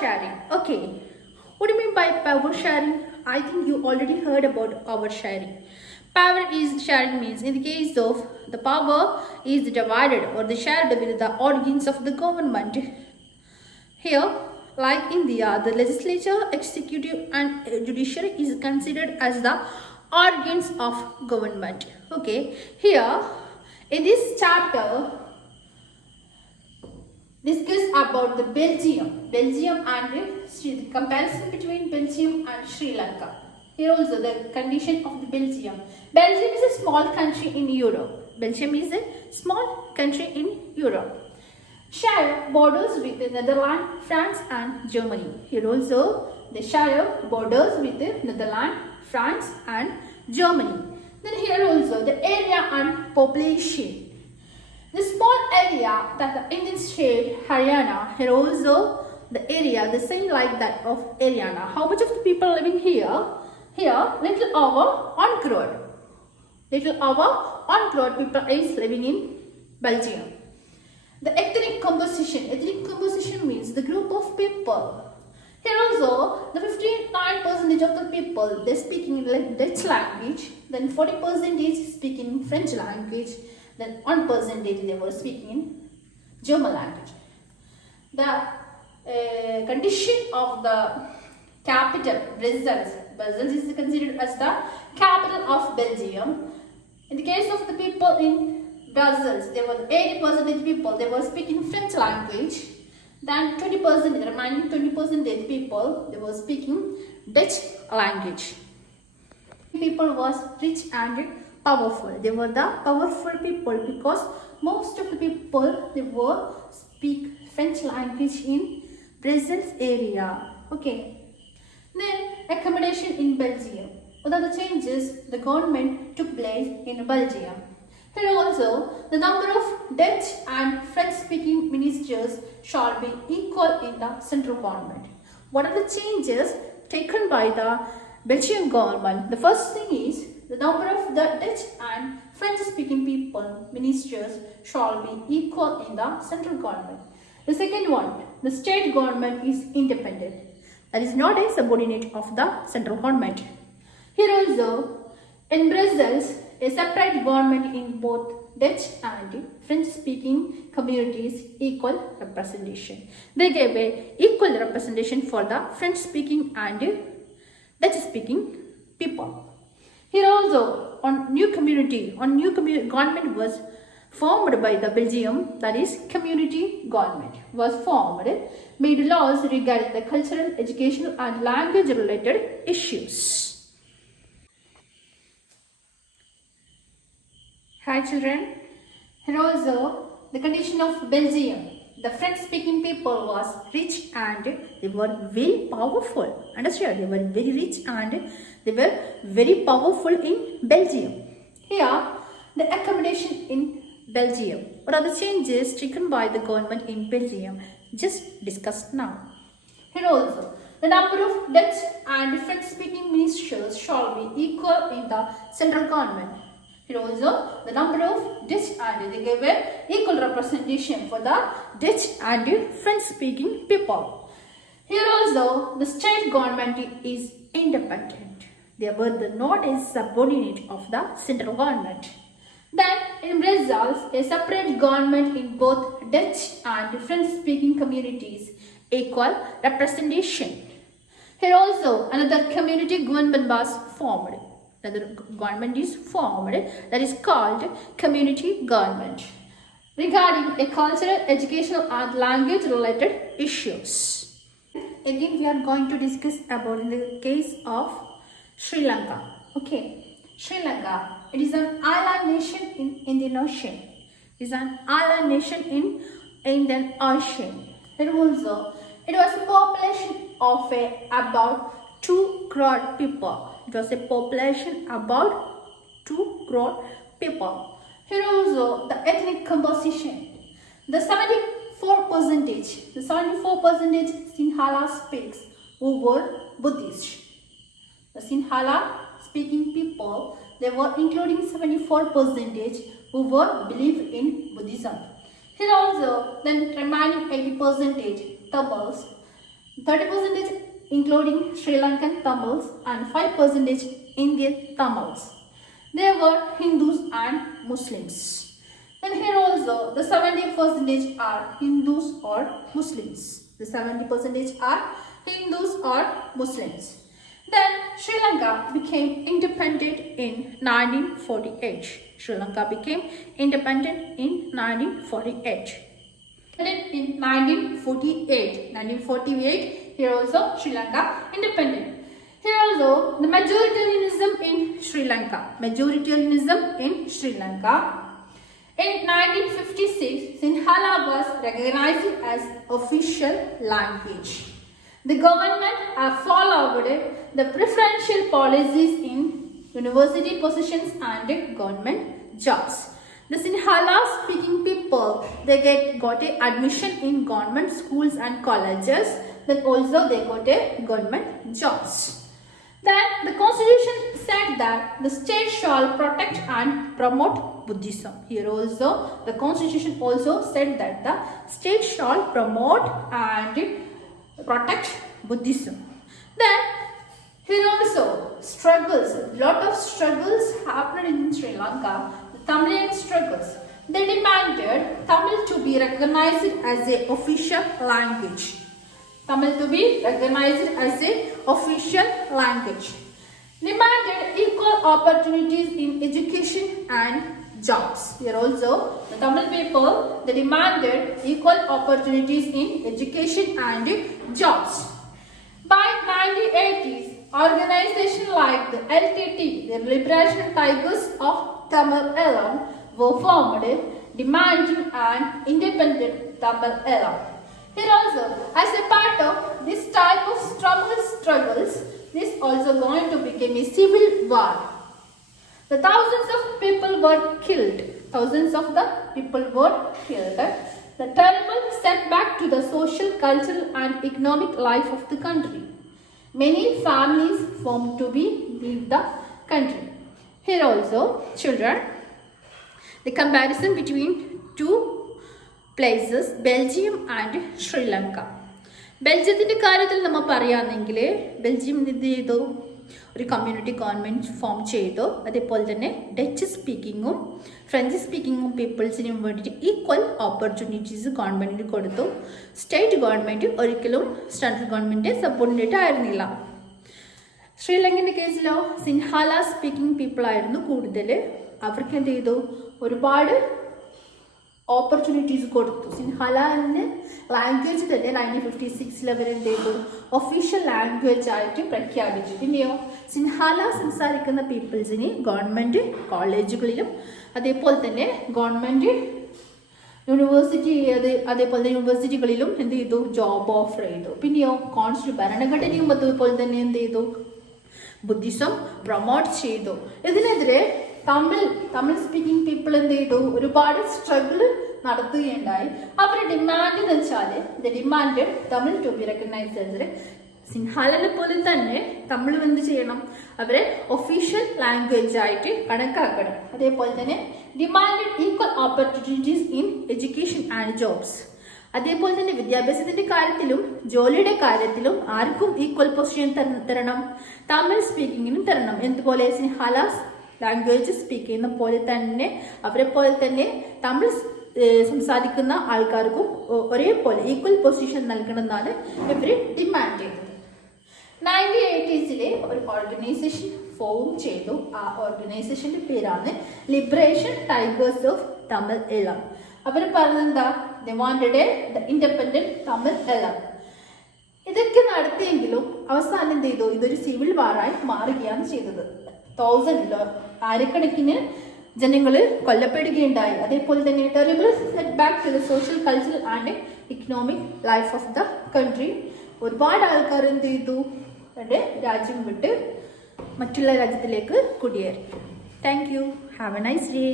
sharing. Okay. What do you mean by power sharing? I think you already heard about power sharing. Power is sharing means in the case of the power is divided or the shared with the organs of the government. Here, like India, the legislature, executive and judiciary is considered as the organs of government. Okay. Here, in this chapter, discuss about the Belgium and the comparison between Belgium and Sri Lanka. Here also the condition of the Belgium. Belgium is a small country in Europe. Belgium is a small country in Europe. Share borders with the Netherlands, France and Germany. Here also the share borders with the Netherlands, France and Germany. Then here also the area and population. The small area that the Indian state Haryana, here also the area the same like that of Haryana. How much of the people living here? Here little over 1 crore. Little over 1 crore people is living in Belgium. The ethnic composition. Ethnic composition means the group of people. Here also the 59% of the people they speaking Dutch language. Then 40% speaking French language. Then 1% they were speaking in German language. The condition of the capital, Brussels. Brussels is considered as the capital of Belgium. In the case of the people in Brussels, there were 80% people they were speaking French language. Then 20%, the remaining 20% people they were speaking Dutch language. People was rich and powerful. They were the powerful people because most of the people they were speak French language in Brussels area. Okay. Then accommodation in Belgium. What are the changes the government took place in Belgium? Here also the number of Dutch and French speaking ministers shall be equal in the central government. What are the changes taken by the Belgian government? The first thing is the number of the Dutch and French-speaking people, ministers, shall be equal in the central government. The second one, the state government is independent. That is not a subordinate of the central government. Here also, in Brussels, a separate government in both Dutch and French-speaking communities equal representation. They gave a equal representation for the French-speaking and Dutch-speaking people. Here also, on new government was formed by the Belgium, that is community government was formed, made laws regarding the cultural, educational and language related issues. Hi children, here also the condition of Belgium. The French-speaking people was rich and they were very powerful. Understand? They were very rich and they were very powerful in Belgium. Here, the accommodation in Belgium. What are the changes taken by the government in Belgium? Just discussed now. Here also, the number of Dutch and French-speaking ministers shall be equal in the central government. Here also, the number of Dutch and they gave a equal representation for the Dutch and French-speaking people. Here also, the state government is independent. They were not a subordinate of the central government. Then, in Brussels, a separate government in both Dutch and French-speaking communities, equal representation. Here also, another community government was formed. Another government is formed that is called community government regarding a cultural, educational and language related issues. Again, we are going to discuss about the case of Sri Lanka. Okay, Sri Lanka, it is an island nation in Indian Ocean. It is an island nation in Indian Ocean. It was a population of about 2 crore people. It was a population about 2 crore people. Here also the ethnic composition. The 74% Sinhala speaks who were Buddhist. The Sinhala speaking people, they were including 74% who were believe in Buddhism. Here also then remaining 80% Tamils. 30% including Sri Lankan Tamils and 5% Indian Tamils. They were Hindus and Muslims. Then here also the 70% are Hindus or Muslims. The 70% are Hindus or Muslims. Then Sri Lanka became independent in 1948. Sri Lanka became independent in 1948. In 1948, here also Sri Lanka independent. Here also the majoritarianism in Sri Lanka. In 1956, Sinhala was recognized as official language. The government have followed the preferential policies in university positions and government jobs. The Sinhala speaking people, they got a admission in government schools and colleges. Then also they got a government jobs. Then the constitution said that the state shall protect and promote Buddhism. Here also the constitution also said that the state shall promote and protect Buddhism. Then here also struggles, lot of struggles happened in Sri Lanka. The Tamilian struggles. They demanded Tamil to be recognized as an official language. Tamil to be recognized as an official language. Demanded equal opportunities in education and jobs. Here also the Tamil people, they demanded equal opportunities in education and jobs. By 1980s, organizations like the LTT, the Liberation Tigers of Tamil Eelam, were formed, demanding an independent Tamil Eelam. Here also, as a part of this type of struggles, this also going to become a civil war. The thousands of people were killed. The terrible setback to the social, cultural and economic life of the country. Many families formed to leave the country. Here also, children, the comparison between two places, Belgium and Sri Lanka. ബെൽജിയത്തിൻ്റെ കാര്യത്തിൽ നമ്മൾ പറയുകയാണെങ്കിൽ Belgium എന്ത് ചെയ്തു, ഒരു community government form ചെയ്തു. അതേപോലെ തന്നെ Dutch സ്പീക്കിങ്ങും French സ്പീക്കിങ്ങും പീപ്പിൾസിനും വേണ്ടിയിട്ട് ഈക്വൽ ഓപ്പർച്യൂണിറ്റീസ് ഗവൺമെൻറ്റിന് കൊടുത്തു. സ്റ്റേറ്റ് ഗവൺമെൻറ് ഒരിക്കലും സെൻട്രൽ ഗവൺമെൻറ് സപ്പോർട്ടിനായിട്ട് ആയിരുന്നില്ല. ശ്രീലങ്കൻ്റെ കേസിലോ സിൻഹാല സ്പീക്കിംഗ് പീപ്പിൾ ആയിരുന്നു കൂടുതൽ. അവർക്ക് എന്ത് ചെയ്തു, ഒരുപാട് ഓപ്പർച്യൂണിറ്റീസ് കൊടുത്തു. സിൻഹാലിന് ലാംഗ്വേജ് തന്നെ 1956 അവർ എന്ത് ചെയ്തു, ഒഫീഷ്യൽ ലാംഗ്വേജ് ആയിട്ട് പ്രഖ്യാപിച്ചു. പിന്നെയോ സിൻഹാല സംസാരിക്കുന്ന പീപ്പിൾസിന് ഗവൺമെൻറ് കോളേജുകളിലും അതേപോലെ തന്നെ ഗവൺമെൻറ് അതേപോലെ തന്നെ യൂണിവേഴ്സിറ്റികളിലും എന്ത് ചെയ്തു, ജോബ് ഓഫർ ചെയ്തു. പിന്നെയോ ഭരണഘടനയും അതുപോലെ തന്നെ എന്ത് ചെയ്തു, ബുദ്ധിസം പ്രൊമോട്ട് ചെയ്തു. ഇതിനെതിരെ തമിഴ് സ്പീക്കിംഗ് പീപ്പിൾ എന്ത് ചെയ്തു, ഒരുപാട് സ്ട്രഗിൾ നടത്തുകയുണ്ടായി. അവരുടെ ഡിമാൻഡ് എന്ന് വെച്ചാൽ demand Tamil to be recognised. സിൻഹാലിനെ പോലെ തന്നെ തമിഴ് എന്ത് ചെയ്യണം, അവരെ ഒഫീഷ്യൽ ലാംഗ്വേജ് ആയിട്ട് കണക്കാക്കണം. അതേപോലെ തന്നെ demand equal opportunities in education and jobs. അതേപോലെ തന്നെ വിദ്യാഭ്യാസത്തിന്റെ കാര്യത്തിലും ജോലിയുടെ കാര്യത്തിലും ആർക്കും ഈക്വൽ പൊസിഷൻ തരണം, തമിഴ് സ്പീക്കിങ്ങിനും തരണം. എന്തുപോലെ സിൻഹാലാസ് ലാംഗ്വേജ് സ്പീക്ക് ചെയ്യുന്ന പോലെ തന്നെ അവരെ പോലെ തന്നെ തമിഴ് സംസാരിക്കുന്ന ആൾക്കാർക്കും ഒരേപോലെ ഈക്വൽ പൊസിഷൻ നൽകണമെന്നാണ് ഇവർ ഡിമാൻഡ് ചെയ്തത്. 1980s ഒരു ഓർഗനൈസേഷൻ ഫോം ചെയ്തു. ആ ഓർഗനൈസേഷന്റെ പേരാണ് ലിബറേഷൻ ടൈഗേഴ്സ് ഓഫ് തമിഴ് ഈളം. അവർ പറഞ്ഞത് എന്താ, they wanted the independent Tamil Eelam. ഇതൊക്കെ നടത്തിയെങ്കിലും അവസാനം എന്ത് ചെയ്തു, ഇതൊരു സിവിൽ വാറായി മാറുകയാണ് ചെയ്തത്. ആയിരക്കണക്കിന് ജനങ്ങൾ കൊല്ലപ്പെടുകയുണ്ടായി. അതേപോലെ തന്നെ terrible set back to the social, cultural and economic life of the country. ഒരുപാട് ആൾക്കാർ എന്ത് ചെയ്തു, അവരുടെ രാജ്യം വിട്ട് മറ്റുള്ള രാജ്യത്തിലേക്ക് കുടിയേറി. Thank you. Have A nice day.